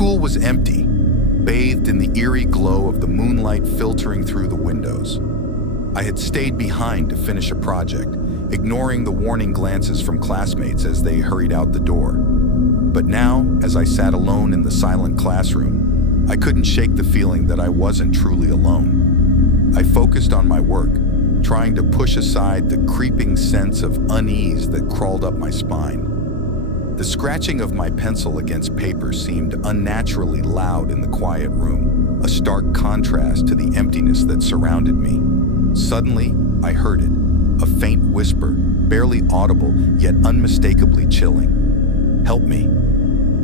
school was empty, bathed in the eerie glow of the moonlight filtering through the windows. I had stayed behind to finish a project, ignoring the warning glances from classmates as they hurried out the door. But now, as I sat alone in the silent classroom, I couldn't shake the feeling that I wasn't truly alone. I focused on my work, trying to push aside the creeping sense of unease that crawled up my spine. The scratching of my pencil against paper seemed unnaturally loud in the quiet room, a stark contrast to the emptiness that surrounded me. Suddenly, I heard it, a faint whisper, barely audible, yet unmistakably chilling. "Help me."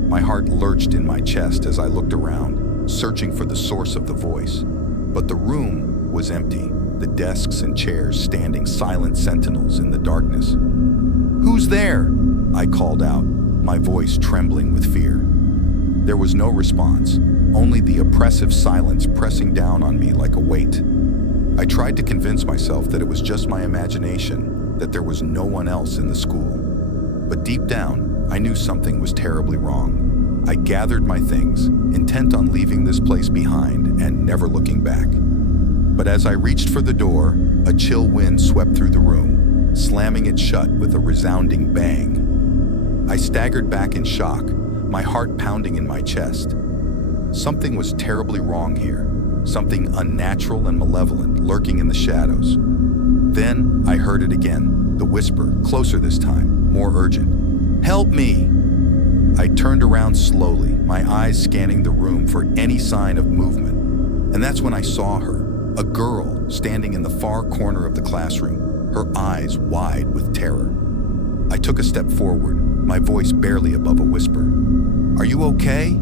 My heart lurched in my chest as I looked around, searching for the source of the voice. But the room was empty, the desks and chairs standing silent sentinels in the darkness. "Who's there?" I called out, my voice trembling with fear. There was no response, only the oppressive silence pressing down on me like a weight. I tried to convince myself that it was just my imagination, that there was no one else in the school. But deep down, I knew something was terribly wrong. I gathered my things, intent on leaving this place behind and never looking back. But as I reached for the door, a chill wind swept through the room, slamming it shut with a resounding bang. I staggered back in shock, my heart pounding in my chest. Something was terribly wrong here, something unnatural and malevolent lurking in the shadows. Then I heard it again, the whisper, closer this time, more urgent. "Help me!" I turned around slowly, my eyes scanning the room for any sign of movement. And that's when I saw her, a girl standing in the far corner of the classroom, her eyes wide with terror. I took a step forward, my voice barely above a whisper. "Are you okay?"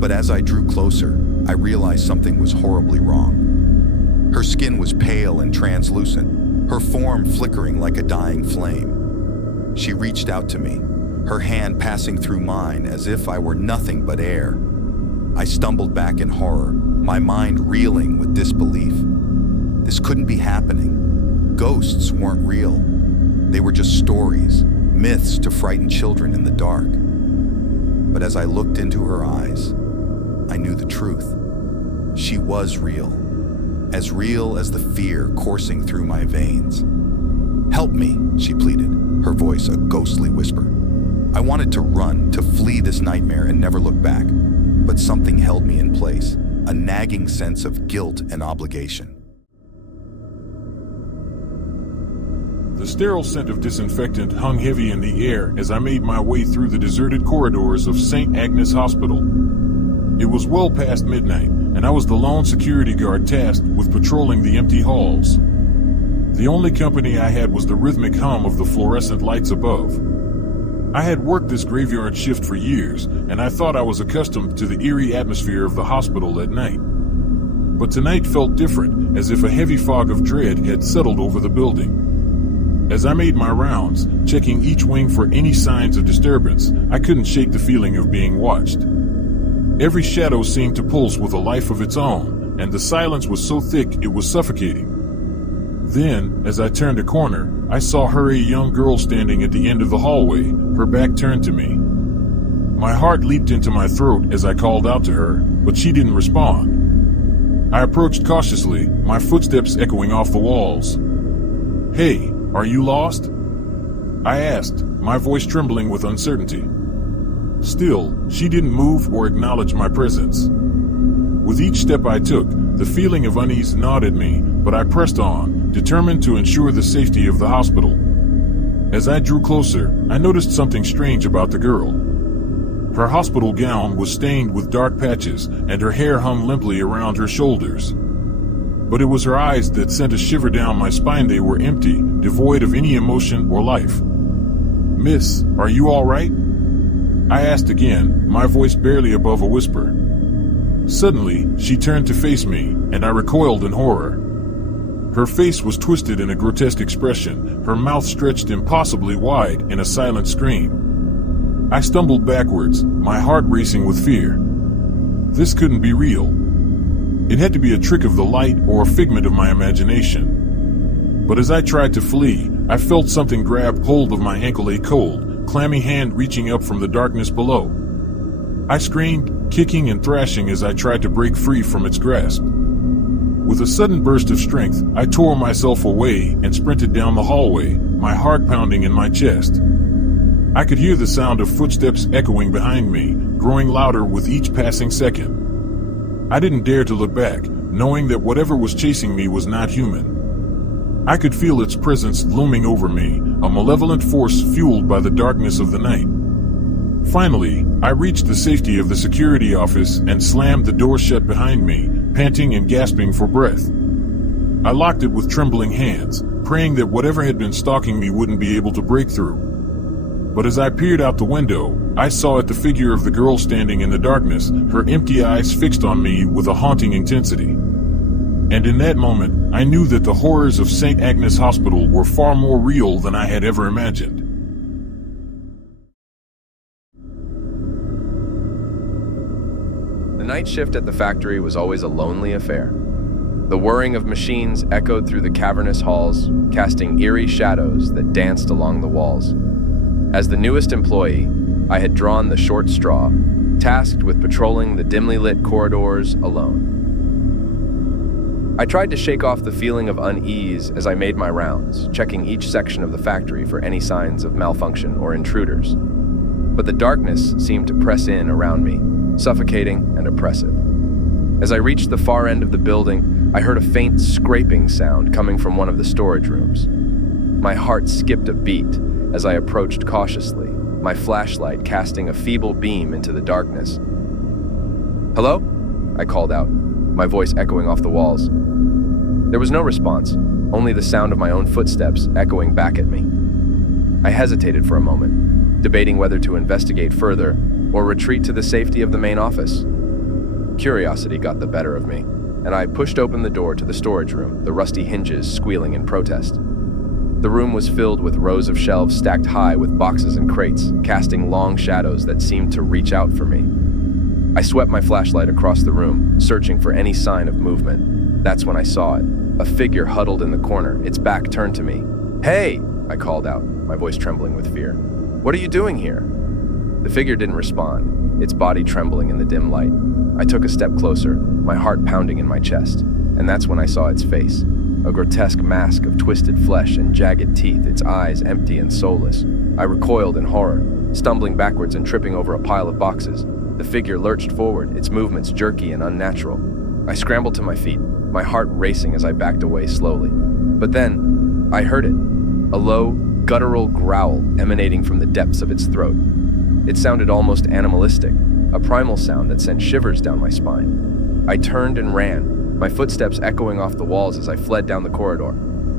But as I drew closer, I realized something was horribly wrong. Her skin was pale and translucent, her form flickering like a dying flame. She reached out to me, her hand passing through mine as if I were nothing but air. I stumbled back in horror, my mind reeling with disbelief. This couldn't be happening. Ghosts weren't real. They were just stories, myths to frighten children in the dark. But as I looked into her eyes, I knew the truth. She was real as the fear coursing through my veins. "Help me," she pleaded, her voice a ghostly whisper. I wanted to run, to flee this nightmare and never look back, but something held me in place, a nagging sense of guilt and obligation. The sterile scent of disinfectant hung heavy in the air as I made my way through the deserted corridors of St. Agnes Hospital. It was well past midnight, and I was the lone security guard tasked with patrolling the empty halls. The only company I had was the rhythmic hum of the fluorescent lights above. I had worked this graveyard shift for years, and I thought I was accustomed to the eerie atmosphere of the hospital at night. But tonight felt different, as if a heavy fog of dread had settled over the building. As I made my rounds, checking each wing for any signs of disturbance, I couldn't shake the feeling of being watched. Every shadow seemed to pulse with a life of its own, and the silence was so thick it was suffocating. Then, as I turned a corner, I saw her, a young girl standing at the end of the hallway, her back turned to me. My heart leaped into my throat as I called out to her, but she didn't respond. I approached cautiously, my footsteps echoing off the walls. "Hey, are you lost?" I asked, my voice trembling with uncertainty. Still, she didn't move or acknowledge my presence. With each step I took, the feeling of unease gnawed at me, but I pressed on, determined to ensure the safety of the hospital. As I drew closer, I noticed something strange about the girl. Her hospital gown was stained with dark patches, and her hair hung limply around her shoulders. But it was her eyes that sent a shiver down my spine. They were empty, devoid of any emotion or life. "Miss, are you all right?" I asked again, my voice barely above a whisper. Suddenly, she turned to face me, and I recoiled in horror. Her face was twisted in a grotesque expression, her mouth stretched impossibly wide in a silent scream. I stumbled backwards, my heart racing with fear. This couldn't be real. It had to be a trick of the light or a figment of my imagination. But as I tried to flee, I felt something grab hold of my ankle, a cold, clammy hand reaching up from the darkness below. I screamed, kicking and thrashing as I tried to break free from its grasp. With a sudden burst of strength, I tore myself away and sprinted down the hallway, my heart pounding in my chest. I could hear the sound of footsteps echoing behind me, growing louder with each passing second. I didn't dare to look back, knowing that whatever was chasing me was not human. I could feel its presence looming over me, a malevolent force fueled by the darkness of the night. Finally, I reached the safety of the security office and slammed the door shut behind me, panting and gasping for breath. I locked it with trembling hands, praying that whatever had been stalking me wouldn't be able to break through. But as I peered out the window, I saw the figure of the girl standing in the darkness, her empty eyes fixed on me with a haunting intensity. And in that moment, I knew that the horrors of St. Agnes Hospital were far more real than I had ever imagined. The night shift at the factory was always a lonely affair. The whirring of machines echoed through the cavernous halls, casting eerie shadows that danced along the walls. As the newest employee, I had drawn the short straw, tasked with patrolling the dimly lit corridors alone. I tried to shake off the feeling of unease as I made my rounds, checking each section of the factory for any signs of malfunction or intruders. But the darkness seemed to press in around me, suffocating and oppressive. As I reached the far end of the building, I heard a faint scraping sound coming from one of the storage rooms. My heart skipped a beat as I approached cautiously, my flashlight casting a feeble beam into the darkness. "Hello?" I called out, my voice echoing off the walls. There was no response, only the sound of my own footsteps echoing back at me. I hesitated for a moment, debating whether to investigate further or retreat to the safety of the main office. Curiosity got the better of me, and I pushed open the door to the storage room, the rusty hinges squealing in protest. The room was filled with rows of shelves stacked high with boxes and crates, casting long shadows that seemed to reach out for me. I swept my flashlight across the room, searching for any sign of movement. That's when I saw it, a figure huddled in the corner, its back turned to me. "Hey!" I called out, my voice trembling with fear. "What are you doing here?" The figure didn't respond, its body trembling in the dim light. I took a step closer, my heart pounding in my chest, and that's when I saw its face. A grotesque mask of twisted flesh and jagged teeth, its eyes empty and soulless. I recoiled in horror, stumbling backwards and tripping over a pile of boxes. The figure lurched forward, its movements jerky and unnatural. I scrambled to my feet, my heart racing as I backed away slowly. But then, I heard it, a low, guttural growl emanating from the depths of its throat. It sounded almost animalistic, a primal sound that sent shivers down my spine. I turned and ran, my footsteps echoing off the walls as I fled down the corridor.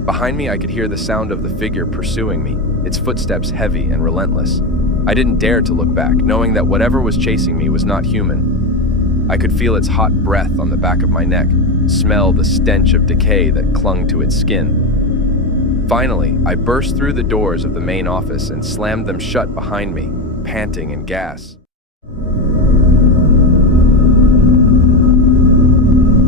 Behind me, I could hear the sound of the figure pursuing me, its footsteps heavy and relentless. I didn't dare to look back, knowing that whatever was chasing me was not human. I could feel its hot breath on the back of my neck, smell the stench of decay that clung to its skin. Finally, I burst through the doors of the main office and slammed them shut behind me, panting in gas.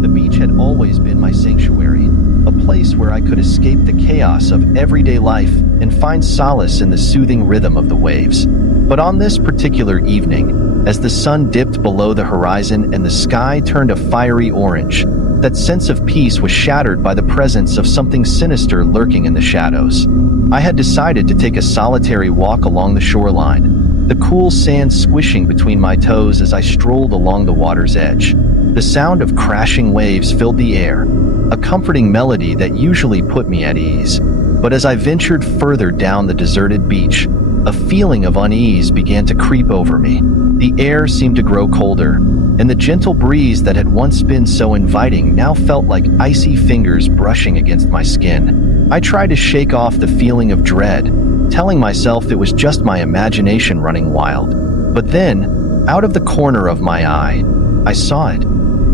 The beach had always been my sanctuary, a place where I could escape the chaos of everyday life and find solace in the soothing rhythm of the waves. But on this particular evening, as the sun dipped below the horizon and the sky turned a fiery orange, that sense of peace was shattered by the presence of something sinister lurking in the shadows. I had decided to take a solitary walk along the shoreline, the cool sand squishing between my toes as I strolled along the water's edge. The sound of crashing waves filled the air, a comforting melody that usually put me at ease. But as I ventured further down the deserted beach, a feeling of unease began to creep over me. The air seemed to grow colder, and the gentle breeze that had once been so inviting now felt like icy fingers brushing against my skin. I tried to shake off the feeling of dread, telling myself it was just my imagination running wild. But then, out of the corner of my eye, I saw it.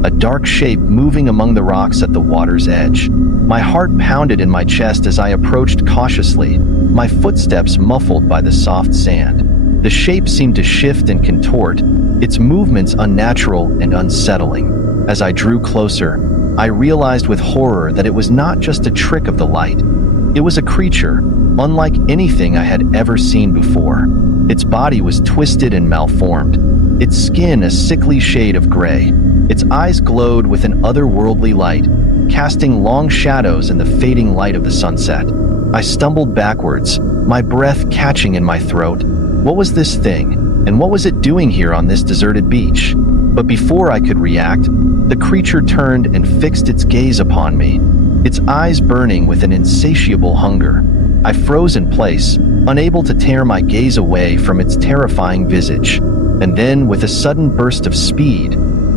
A dark shape moving among the rocks at the water's edge. My heart pounded in my chest as I approached cautiously, my footsteps muffled by the soft sand. The shape seemed to shift and contort, its movements unnatural and unsettling. As I drew closer, I realized with horror that it was not just a trick of the light. It was a creature, unlike anything I had ever seen before. Its body was twisted and malformed, its skin a sickly shade of gray. Its eyes glowed with an otherworldly light, casting long shadows in the fading light of the sunset. I stumbled backwards, my breath catching in my throat. What was this thing, and what was it doing here on this deserted beach? But before I could react, the creature turned and fixed its gaze upon me, its eyes burning with an insatiable hunger. I froze in place, unable to tear my gaze away from its terrifying visage. And then, with a sudden burst of speed,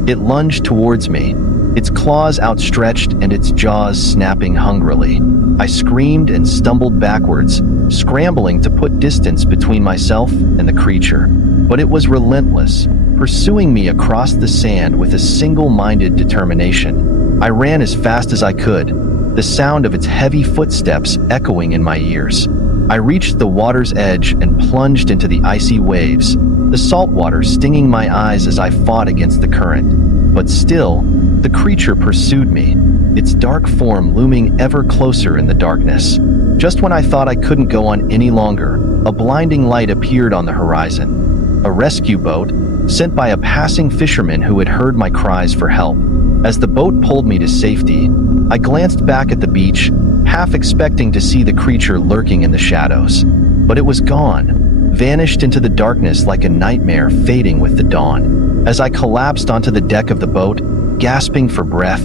it lunged towards me, its claws outstretched and its jaws snapping hungrily. I screamed and stumbled backwards, scrambling to put distance between myself and the creature. But it was relentless, pursuing me across the sand with a single-minded determination. I ran as fast as I could, the sound of its heavy footsteps echoing in my ears. I reached the water's edge and plunged into the icy waves, the salt water stinging my eyes as I fought against the current. But still, the creature pursued me, its dark form looming ever closer in the darkness. Just when I thought I couldn't go on any longer, a blinding light appeared on the horizon. A rescue boat, sent by a passing fisherman who had heard my cries for help. As the boat pulled me to safety, I glanced back at the beach, half expecting to see the creature lurking in the shadows. But it was gone, vanished into the darkness like a nightmare fading with the dawn. As I collapsed onto the deck of the boat, gasping for breath,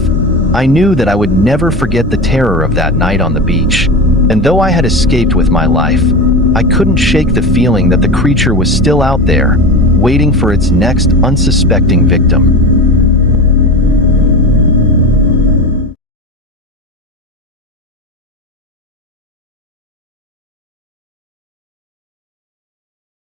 I knew that I would never forget the terror of that night on the beach. And though I had escaped with my life, I couldn't shake the feeling that the creature was still out there, waiting for its next unsuspecting victim.